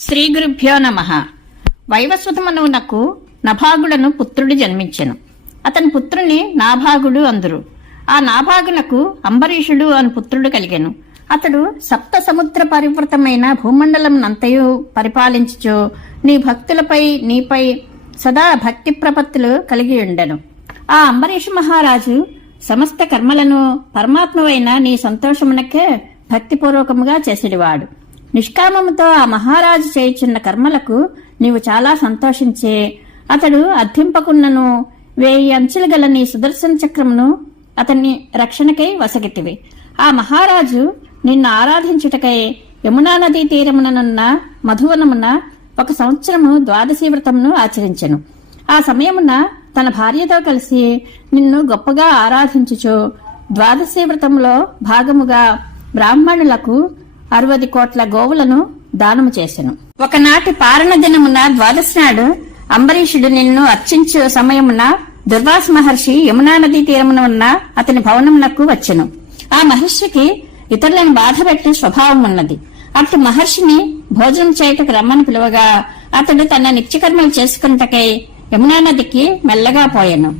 శ్రీ గురుభ్యో నమ. వైవస్వతమనువునకు నభాగుడను పుత్రుడు జన్మించెను. అతని పుత్రుని నాభాగుడు అందురు. ఆ నాభాగునకు అంబరీషుడు అని పుత్రుడు కలిగెను. అతడు సప్త సముద్ర పరివృతమైన భూమండలం నంతయు పరిపాలించుచు నీ భక్తులపై నీపై సదా భక్తి ప్రపత్తులు కలిగి ఉండెను. ఆ అంబరీష మహారాజు సమస్త కర్మలను పరమాత్మవైన నీ సంతోషమునకే భక్తిపూర్వకముగా చేసేవాడు నిష్కామముతో ఆ మహారాజు చేయుచున్న కర్మలకు నీవు చాలా సంతోషించే. అతడు అర్థింపకున్నను. వేయి అంచులు గల నీ సుదర్శన చక్రమును అతన్ని రక్షణకై వసగితివి ఆ మహారాజు నిన్ను ఆరాధించుటకై యమునా నదీ తీరముననున్న మధువనమున ఒక సంవత్సరము ద్వాదశి వ్రతమును ఆచరించెను. ఆ సమయమున తన భార్యతో కలిసి నిన్ను గొప్పగా ఆరాధించుచు ద్వాదశి వ్రతంలో భాగముగా బ్రాహ్మణులకు అరవది కోట్ల గోవులను దానము చేసెను. ఒకనాటి పారణ దినమున ద్వాదశి నాడు అంబరీషుడు నిన్ను అర్చించు సమయమున దుర్వాస మహర్షి యమునా నదీ తీరమున ఉన్న అతని భవనమునకు వచ్చెను. ఆ మహర్షికి ఇతరులను బాధపెట్టే స్వభావం ఉన్నది. అటు మహర్షిని భోజనం చేయటకు రమ్మని పిలువగా అతడు తన నిత్యకర్మలు చేసుకున్నటకై యమునా నదికి మెల్లగా పోయాను.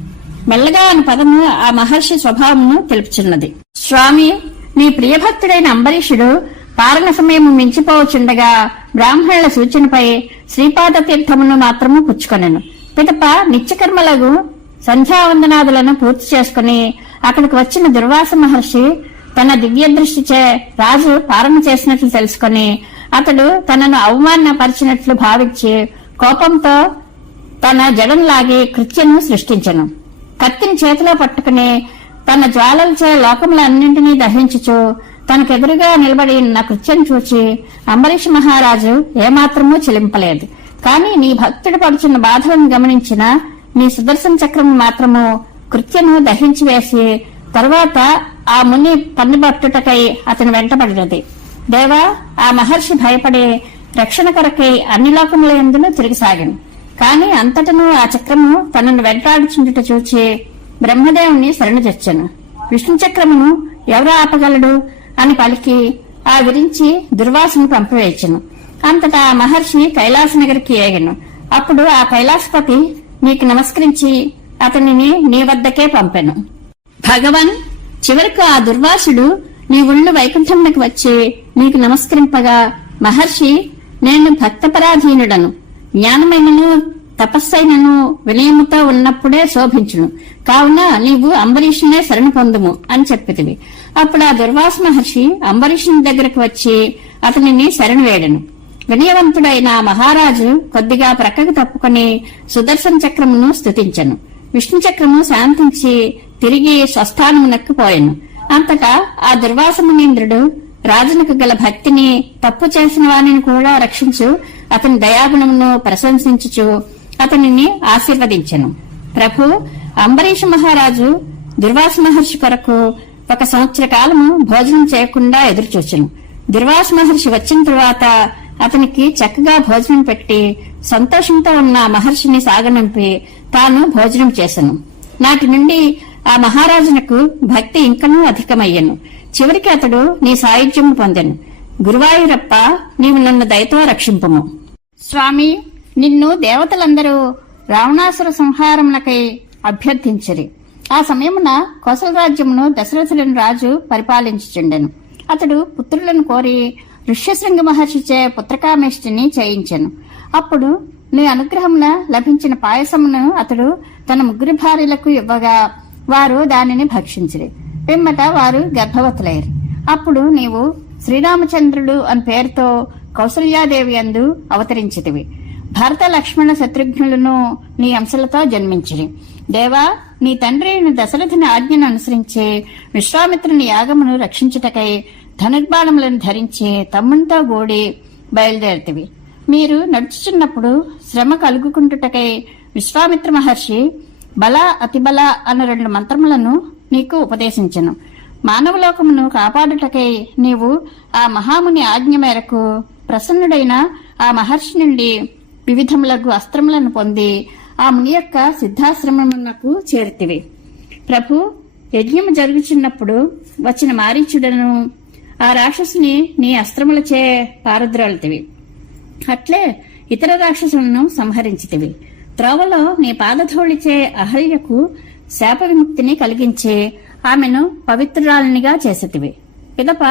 మెల్లగా అని పదము ఆ మహర్షి స్వభావమును తెలుపుచున్నది. స్వామి నీ ప్రియభక్తుడైన అంబరీషుడు పాలన సమయం మించిపోవచ్చుండగా బ్రాహ్మణుల సూచనపై శ్రీపాద తీర్థమును మాత్రము పుచ్చుకొనెను. పిదప నిత్యకర్మలకు సంధ్యావందనాదులను పూర్తి చేసుకుని అక్కడికి వచ్చిన దుర్వాస మహర్షి తన దివ్య దృష్టిచే రాజు పాలన చేసినట్లు తెలుసుకుని అతడు తనను అవమానపరిచినట్లు భావించి కోపంతో తన జడం లాగి కృత్యను సృష్టించను. కత్తిని చేతిలో పట్టుకుని తన జ్వాలలచే లోకములన్నింటినీ దహించుచు తనకెదురుగా నిలబడి ఉన్న కృత్యం చూచి అంబరీష్ మహారాజు ఏమాత్రమూ చెలింపలేదు. కాని నీ భక్తుడు పడుచున్న బాధలను గమనించిన నీ సుదర్శన చక్రము మాత్రము కృత్యను దహించి వేసి తరువాత ఆ ముని పన్నుబట్టుటకై అతని వెంటబడినది దేవా ఆ మహర్షి భయపడి రక్షణ కొరకై అన్ని లోకముల ఎందును తిరిగిసాగాను. కాని అంతటను ఆ చక్రము తనను వెంటాడుచుండుట చూచి బ్రహ్మదేవుని శరణు శరణుజొచ్చెను విష్ణు చక్రమును ఎవరు ఆపగలడు? అని పలికి ఆ గురించి దుర్వాసును పంపివేయచ్చును. అంతటా ఆ మహర్షి కైలాస నగరికి ఏగను. అప్పుడు ఆ కైలాసపతి నీకు నమస్కరించి అతనిని నీ వద్దకే పంపెను. భగవన్ చివరకు ఆ దుర్వాసుడు నీ ఒళ్ళు వైకుంఠంకి వచ్చి నీకు నమస్కరింపగా మహర్షి నేను భక్తపరాధీనుడను. జ్ఞానమైనను తపస్సైనను వినయముతో ఉన్నప్పుడే శోభించును. కావున నీవు అంబరీషునే శరణు పొందుము అని చెప్పితివి. అప్పుడు ఆ దుర్వాస మహర్షి అంబరీషుని దగ్గరకు వచ్చి అతనిని శరణు వేడను. వినయవంతుడైన మహారాజు కొద్దిగా ప్రక్కకు తప్పుకొని సుదర్శన చక్రమును స్తుతించను. విష్ణు చక్రము శాంతించి తిరిగి స్వస్థానమునకు పోయెను. అంతటా ఆ దుర్వాసమునీంద్రుడు రాజునకు గల భక్తిని తప్పు చేసిన వానిని కూడా రక్షించు అతని దయాగుణమును ప్రశంసించుచు అతనిని ఆశీర్వదించెను. ప్రభు అంబరీష మహారాజు దుర్వాస మహర్షి కొరకు ఒక సంవత్సర కాలము భోజనం చేయకుండా ఎదురుచూచెను. దుర్వాస మహర్షి వచ్చిన తరువాత అతనికి చక్కగా భోజనం పెట్టి సంతోషంతో ఉన్న మహర్షిని సాగనంపి తాను భోజనం చేసెను. నాటి నుండి ఆ మహారాజునకు భక్తి ఇంకనూ అధికమయ్యను. చివరికి అతడు నీ సాయుధ్యము పొందెను. గురువాయూరప్ప నీవు నన్ను దయతో రక్షింపుము. స్వామి నిన్ను దేవతలందరూ రావణాసుర సంహారమునకై అభ్యర్థించిరి. ఆ సమయమున కోసల రాజ్యమును దశరథులను రాజు పరిపాలించుచుండెను. అతడు పుత్రులను కోరి ఋష్యశృంగ మహర్షిచే పుత్రకామేష్టిని చేయించెను. అప్పుడు నీ అనుగ్రహమున లభించిన పాయసమును అతడు తన ముగ్గురి భార్యలకు ఇవ్వగా వారు దానిని భక్షించిరి. పిమ్మట వారు గర్భవతులయ్యారు అప్పుడు నీవు శ్రీరామచంద్రుడు అని పేరుతో కౌసల్యాదేవి అందు అవతరించితివి. భరత లక్ష్మణ శత్రుఘ్నులను నీ అంశలతో జన్మించిరి. దేవా నీ తండ్రి అయిన దశరథుని ఆజ్ఞను అనుసరించి విశ్వామిత్రుని యాగమును రక్షించుటకై ధనుర్బాణములను ధరించి తమ్మునితో గూడి బయలుదేరుతివి. మీరు నడుచుచున్నప్పుడు శ్రమ కలుగుకుంటుటకై విశ్వామిత్ర మహర్షి బల అతిబల అన్న రెండు మంత్రములను నీకు ఉపదేశించను. మానవలోకమును కాపాడుటకై నీవు ఆ మహాముని ఆజ్ఞ మేరకు ప్రసన్నుడైన ఆ మహర్షి నుండి వివిధములకు అస్త్రములను పొంది ఆ ముని యొక్క సిద్ధాశ్రమమునకు చేరితివి. ప్రభు యజ్ఞము జరుగుచున్నప్పుడు వచ్చిన మారీచుడను ఆ రాక్షసుని నీ అస్త్రములచే పారద్రోలితివి. అట్లే ఇతర రాక్షసులను సంహరించితివి. త్రోవలో నీ పాదధూళిచే అహల్యకు శాప విముక్తిని కలిగించి ఆమెను పవిత్రురాలినిగా చేసేటివి పిదప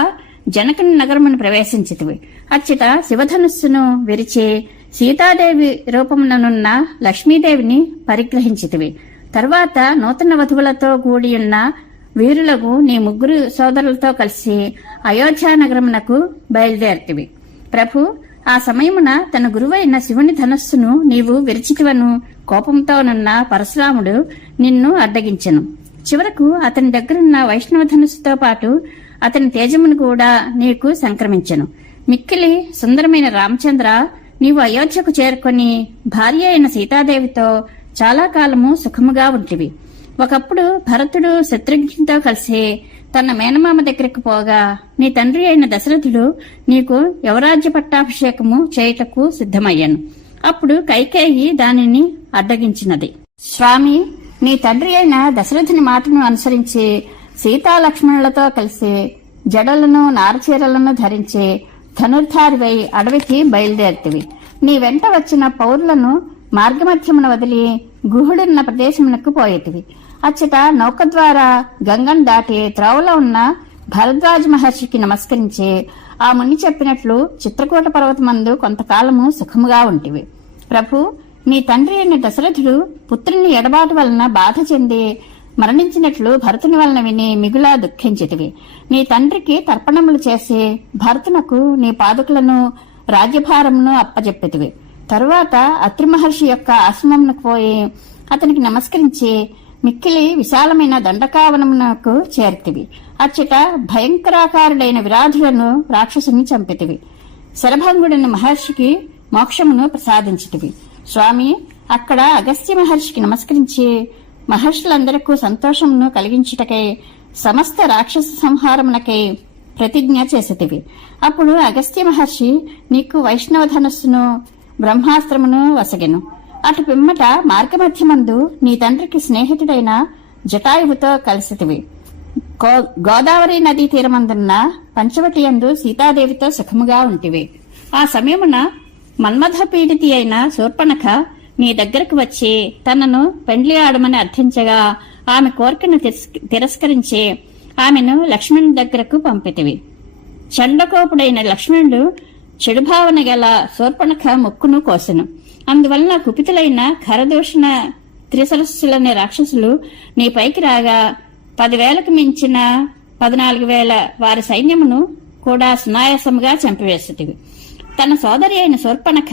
జనకుని నగరమును ప్రవేశించితివి. అచ్చట శివధనుస్సును విరిచి సీతాదేవి రూపముననున్న లక్ష్మీదేవిని పరిగ్రహించితివి. తర్వాత నూతన వధువులతో కూడియున్న వీరులకు నీ ముగ్గురు సోదరులతో కలిసి అయోధ్యానగరమునకు బయలుదేరితివి. ప్రభు ఆ సమయమున తన గురువైన శివుని ధనస్సును నీవు విరిచితివను కోపంతోనున్న పరశురాముడు నిన్ను అడ్డగించెను. చివరకు అతని దగ్గరున్న వైష్ణవ ధనుస్సుతో పాటు అతని తేజమును కూడా నీకు సంక్రమించెను. మిక్కిలి సుందరమైన రామచంద్ర నీవు అయోధ్యకు చేరుకొని భార్య అయిన సీతాదేవితో చాలా కాలము సుఖముగా ఉంటివి. ఒకప్పుడు భరతుడు శత్రుఘ్నితో కలిసి తన మేనమామ దగ్గరకు పోగా నీ తండ్రి అయిన దశరథుడు నీకు యువరాజ్య పట్టాభిషేకము చేయుటకు సిద్ధమయ్యాను. అప్పుడు కైకేయి దానిని అడ్డగించినది. స్వామి నీ తండ్రి అయిన దశరథుని మాటను అనుసరించి సీతాలక్ష్మణులతో కలిసి జడలను నారచీరలను ధరించి ధనుర్ధారివై అడవికి బయలుదేరుతివి. నీ వెంట వచ్చిన పౌరులను మార్గమధ్యమున వదిలి గుహుడున్న ప్రదేశమునకు పోయేటివి. అచ్చట నౌక ద్వారా గంగను దాటి త్రోవలో ఉన్న భరద్వాజ మహర్షికి నమస్కరించి ఆ ముని చెప్పినట్లు చిత్రకూట పర్వతమందు కొంతకాలము సుఖముగా ఉంటివి. ప్రభు నీ తండ్రి అయిన దశరథుడు పుత్రుని ఎడబాటు వలన బాధ చెంది మరణించినట్లు భరతుని వలన విని మిగులా దుఃఖించితివి. నీ తండ్రికి తర్పణములు చేసి భరతునకు నీ పాదుకులను రాజ్యభారమును అప్పజెప్పితివి. తరువాత అత్రి మహర్షి యొక్క ఆశ్రమమునకు పోయి అతనికి నమస్కరించి మిక్కిలి విశాలమైన దండకావనమునకు చేర్తివి. అచ్చట భయంకరాకారుడైన విరాధులను రాక్షసుని చంపితివి. శరభంగుడైన మహర్షికి మోక్షమును ప్రసాదించితివి. స్వామి అక్కడ అగస్త్య మహర్షికి నమస్కరించి మహర్షులందరకు సంతోషమును కలిగించుటకై సమస్త రాక్షస సంహారమునకై ప్రతిజ్ఞ చేసేటివి. అప్పుడు అగస్త్య మహర్షి నీకు వైష్ణవ ధనస్సును బ్రహ్మాస్త్రమును వసగెను. అటు పిమ్మట మార్గమధ్యమందు నీ తండ్రికి స్నేహితుడైన జటాయువుతో కలిసితివి గో- గోదావరి నదీ తీరమందున్న పంచవటి యందు సీతాదేవితో సుఖముగా ఉంటివి. ఆ సమయమున మన్మథ పీడితి అయిన శూర్పణఖ నీ దగ్గరకు వచ్చి తనను పెండ్లి ఆడమని అర్థించగా ఆమె కోరికను తిరస్కరించి ఆమెను లక్ష్మణుని దగ్గరకు పంపితివి. చండకోపుడైన లక్ష్మణుడు చెడు భావన గల శూర్పణఖ ముక్కును కోసెను. అందువలన కుపితులైన ఖరదూషణ త్రిసరస్సులనే రాక్షసులు నీ పైకి రాగా పదివేలకు మించిన పద్నాలుగు వేల వారి సైన్యమును కూడా సునాయాసముగా చంపివేసేటివి తన సోదరి అయిన శూర్పణఖ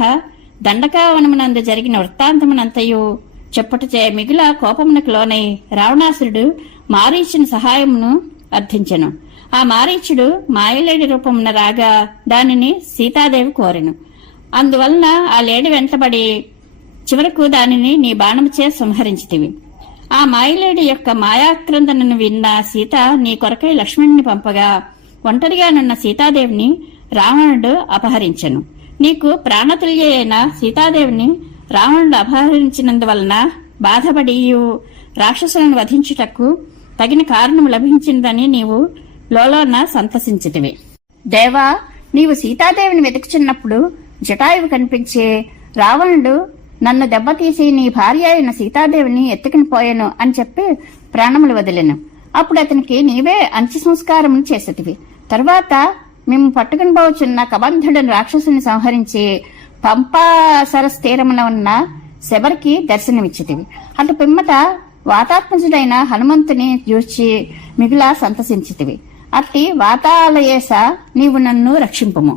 దండకావనమునందు జరిగిన వృత్తాంతమునంతయు చెప్పుటచే మిగుల కోపమునకు లోనై రావణాసురుడు మారీచుని సహాయమును అర్థించెను. ఆ మారీచుడు మాయలేడి రూపమున రాగా దానిని సీతాదేవి కోరెను. అందువలన ఆ లేడి వెంటబడి చివరకు దానిని నీ బాణముచే సంహరించితివి. ఆ మాయలేడి యొక్క మాయాక్రందనను విన్న సీత నీ కొరకై లక్ష్మణుని పంపగా ఒంటరిగానున్న సీతాదేవిని రావణుడు అపహరించెను. నీకు ప్రాణతుల్య అయిన సీతాదేవిని రావణుడు అపహరించినందువలన బాధపడి రాక్షసులను వధించుటకు తగిన కారణం లభించిందని నీవు లోలోన సంతసించితివి. దేవా నీవు సీతాదేవిని వెతుకుచున్నప్పుడు జటాయువు కనిపించే రావణుడు నన్ను దెబ్బతీసి నీ భార్య అయిన సీతాదేవిని ఎత్తుకుని పోయాను అని చెప్పి ప్రాణములు వదిలాను. అప్పుడు అతనికి నీవే అంత్య సంస్కారం చేసేటివి. తర్వాత మేము పట్టుకుని పోవచ్చున్న కబంధుడని రాక్షసుని సంహరించి పంపా సరస్ తీరమున ఉన్న శబరికి దర్శనమిచ్చితివి అటు పిమ్మట వాతాత్మజుడైన హనుమంతుని చూచి మిగులా సంతసించితివి. అట్టి వాతాలయేస నీవు నన్ను రక్షింపుము.